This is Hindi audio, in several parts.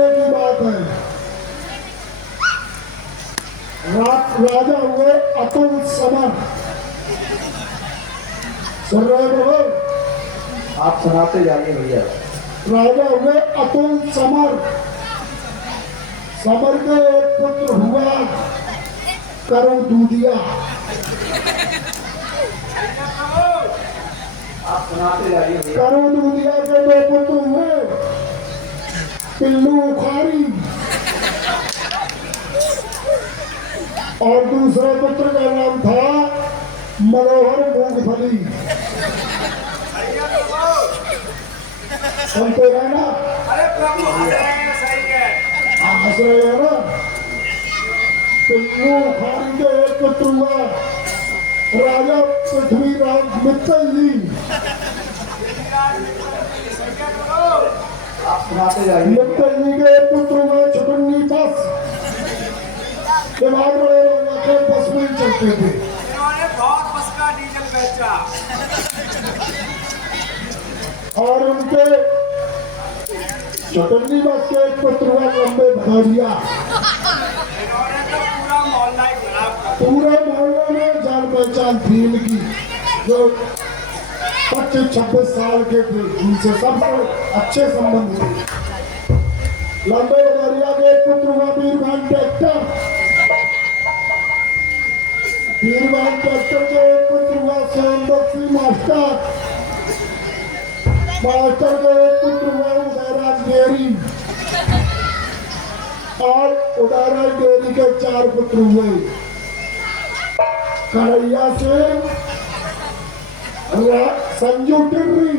आगे की बात है। राजा हुए अतुल समर। सुन रहे हो? आप सुनाते जाइए भैया। राजा हुए अतुल समर। समर के एक पुत्र हुआ करुण दूधिया। आप सुनाते जाइए भैया। करुण दूधिया के दो पुत्र हुए, पिल्लू उखारी और दूसरे पुत्र का नाम था मनोहर मूंगफली। सुनते हैं ना? अरे प्रभु हंस रहे हैं, सही है। हंस रहे हैं ना? पिल्लू उखारी के एक पुत्र हुआ राजा पृथ्वीराज मित्तल जी। आप सुनाते जाइए। मित्तल जी के एक पुत्र हुआ छटुन्नी बस। के बाद बड़े राजा के बस में ही चलते थे। इन्होंने बहुत बस का डीजल बेचा। और उनके छटुन्नी बस के एक पुत्र हुआ लंबे भदौरिया। इन्होंने तो पूरा मोहल्ला ही खराब कर पूरे मोहल्ले में जान पहचान थी इनकी, जो 25-26 साल के थे, उनसे सबसे अच्छे संबंध थे। लंबे भदौरिया के एक पुत्र हुआ वीरभान ट्रैक्टर। वीरभान ट्रैक्टर के एक पुत्र हुआ सोनबक्सी मास्टर। मास्टर के एक पुत्र हुआ उदयराज डेयरी और उदयराज डेयरी के 4 पुत्र हुए कन्हैया सिंह, संजू टिर्री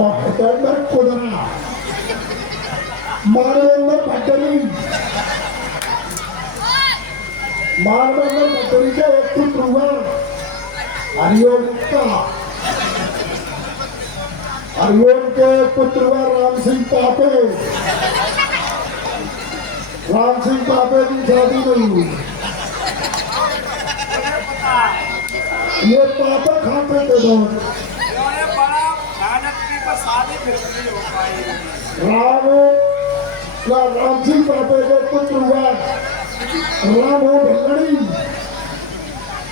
और हितेंद्र कुदरा। मानवेंद्र भट्टरी। मानवेंद्र भट्टरी के एक पुत्र हुआ हरिओम का। हरिओम के एक पुत्र हुआ राम सिंह पापे। राम सिंह पापे की शादी नहीं हुई। ये पापा खाते थे बहुत। इन्होंने बड़ा मेहनत की पर शादी फिर नहीं हो पाई। राम सिंह पापे के पुत्र हुआ रामो ढिल्लड़ी।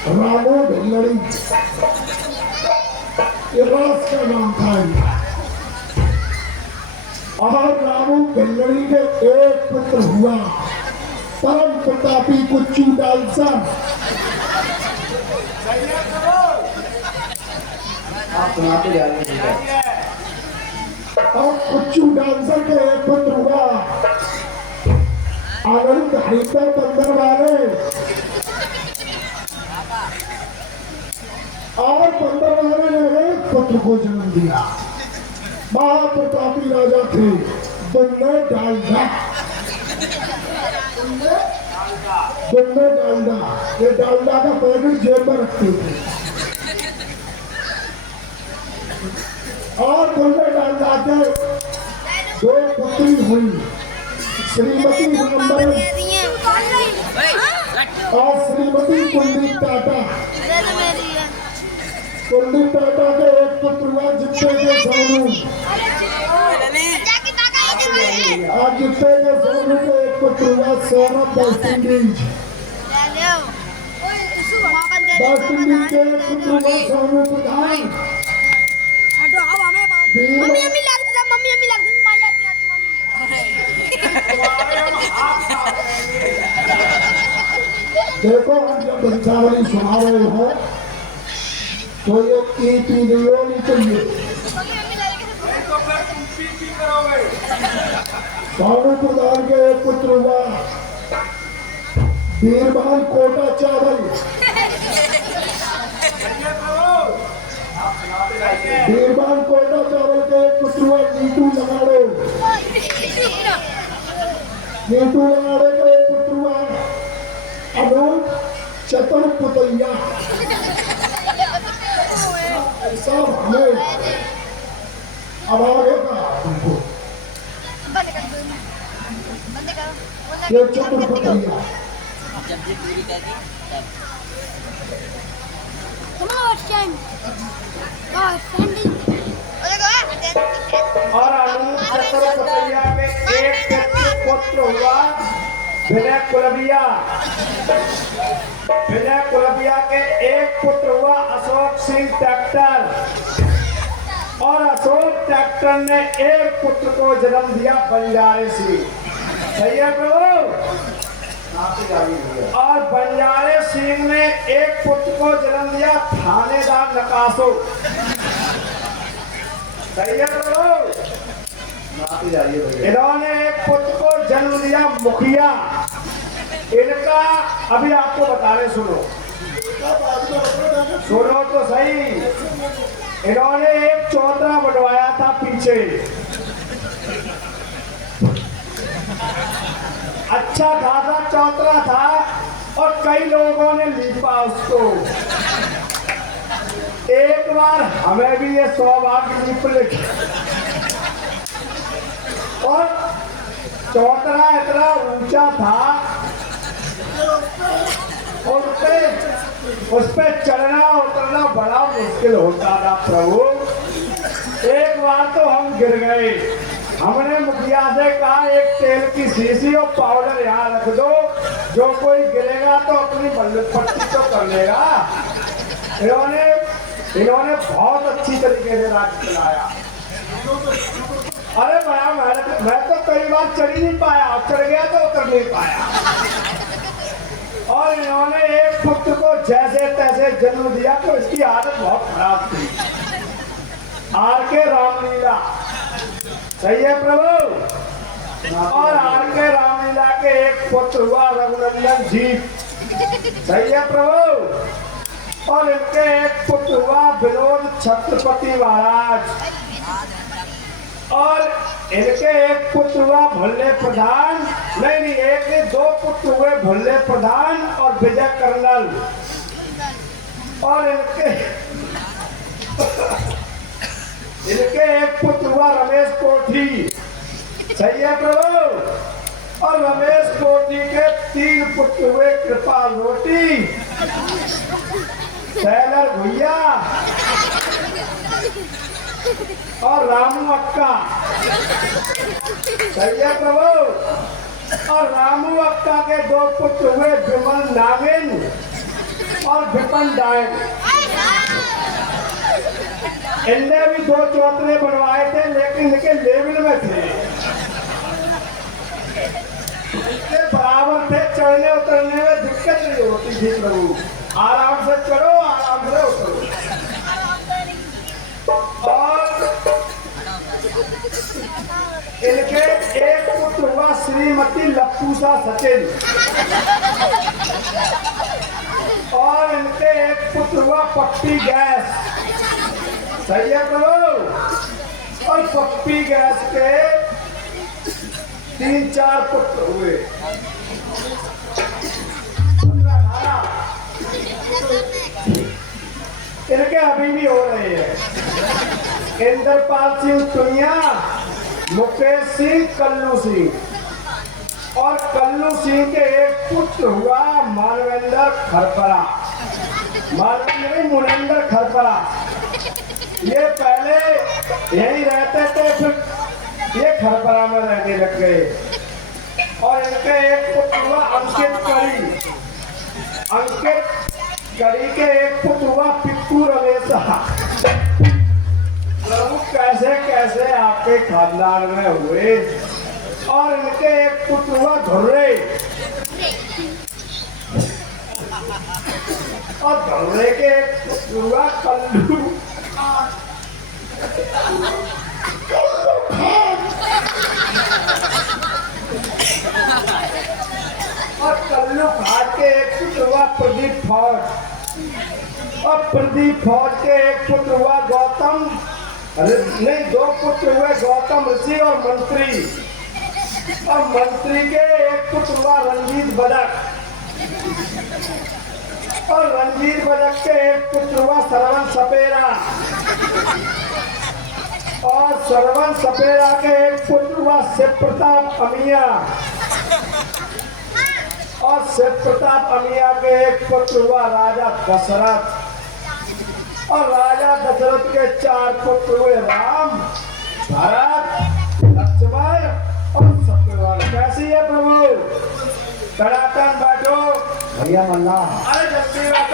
रामो ढिल्लड़ी ये रास का नाम था इनका। और रामू ढिल्लड़ी के एक पुत्र हुआ परम प्रतापी कुच्चू डालसा। सही है प्रभु। आप सुनाते जाइए भैया। और कुच्चू डांसर के एक पुत्र हुआ आनंद हरिपर बंदर वाले। और बंदर वाले ने एक पुत्र को जन्म दिया। महाप्रतापी राजा थे बन्ने डालडा। बन्ने डालडा, ये डालडा का पैकेट जेब में रखते थे। और बन्ने डालडा के 2 पुत्री हुई, श्रीमती नंबर और श्रीमती कुलदीप टाटा। कुलदीप टाटा के एक पुत्र हुआ जित्ते के सोनू। और जित्ते के सोनू के एक पुत्र हुआ Saurabh West Indies. West Indies के एक पुत्र हुआ सोनू प्रधान। देखो हम जब वंशावली सुना रहे हो तो ये पी नहीं होनी चाहिए। नहीं तो फिर तुम पी करोगे। सोनू प्रधान के एक पुत्र हुआ वीरभान कोटा चावल। वीरभान कोटा चावल के एक पुत्र हुआ नीटू लगाड़े। नीटू लगाड़े के एक पुत्र हुआ अनूप चतुर पुतैया। सब हमें अब आगे का उनको ये चतुर पुतैया। और अनूप चतुर पुतैया के पुत्र हुआ विनय कुलबिया। विनय कुलबिया के एक पुत्र हुआ अशोक सिंह ट्रैक्टर, और अशोक ट्रैक्टर ने एक पुत्र को जन्म दिया बंजारे सिंह। सही है प्रभु। सुनाते जाइए भैया। और बंजारे सिंह ने एक पुत्र को जन्म दिया थानेदार नकासो। सही है प्रभु। सुनाते जाइए भैया। इन्होंने एक पुत्र को जन्म दिया मुखिया। इनका अभी आपको बता रहे, सुनो सुनो तो सही। इन्होंने एक चौतरा बनवाया था पीछे, अच्छा खासा चौतरा था, और कई लोगों ने लीपा उसको। एक बार हमें भी ये सौभाग्य लीप लिखे, और चौतरा इतना ऊंचा था, और उस पे चढ़ना उतरना बड़ा मुश्किल होता था प्रभु। एक बार तो हम गिर गए। हमने मुखिया से कहा एक तेल की शीशी और पाउडर यहाँ रख दो, जो कोई गिरेगा तो अपनी पट्टी तो कर लेगा। इन्होंने बहुत अच्छी तरीके से राज चलाया। अरे मैं तो कई बार चढ़ ही नहीं पाया, चढ़ गया तो उतर नहीं पाया। और इन्होंने एक पुत्र को जैसे तैसे जन्म दिया, तो इसकी आदत बहुत खराब थी। आर के रामलीला। सही है प्रभु। और आर के रामलीला के एक पुत्र हुआ रघुनंदन जी। सही है प्रभु। और इनके एक पुत्र हुआ विनोद छत्रपति महाराज। और इनके एक पुत्र हुआ भल्ले प्रधान, नहीं एक दो पुत्र हुए भल्ले प्रधान और विजय कर्नल। और इनके एक पुत्र हुआ रमेश कोठी। सही है प्रभु। और रमेश कोठी के 3 पुत्र हुए कृपाल रोटी, सैलर भैया और रामू अक्का। सही है प्रभु। और रामू अक्का के 2 पुत्र हुए विमल नागिन और विपन डायन। इनने भी 2 चौतरे बनवाए थे, लेकिन इनके लेवल में थे, इनके बराबर थे, चढ़ने उतरने में दिक्कत नहीं होती थी प्रभु। आराम से चढ़ो, आराम से उतरो। और इनके एक पुत्र हुआ श्रीमती लप्पूसा सचिन। और इनके एक पुत्र हुआ पप्पी गैस। सही है प्रभु। और पप्पी गैस के 3-4 पुत्र हुए। इनके अभी भी हो रहे हैं। इंद्रपाल सिंह टुनिया, मुकेश सिंह, कल्लू सिंह। और कल्लू सिंह के एक पुत्र हुआ मानवेंद्र खरपरा। मुनेंद्र खरपरा। ये पहले यही रहते थे, फिर ये खरपरा में रहने लग गए। और इनके एक पुत्र हुआ अंकित करी। अंकित करी के एक पुत्र हुआ पिट्टू रमेशा। प्रभु कैसे कैसे आपके खानदान में हुए। और इनके एक पुत्र हुआ धुर्रे। और धुर्रे के एक पुत्र हुआ कल्लू। और कल्लू घाट के एक पुत्र हुआ प्रदीप फौज। और प्रदीप फौज के एक पुत्र हुआ गौतम, नहीं 2 पुत्र हुए गौतम ऋषि और मंत्री। और मंत्री के एक पुत्र हुआ रंजीत बदक। और रंजीत बदक के एक पुत्र हुआ सरवन सपेरा। और सरवन सपेरा के एक पुत्र हुआ शिव प्रताप अमिया। और शिव प्रताप अमिया के एक पुत्र हुआ राजा दशरथ। और राजा दशरथ के 4 पुत्र हुए राम, भरत, लक्ष्मण और सत्यवान। कैसी है तड़ातन बैठो भैया मल्ला अरे जल्दी बैठो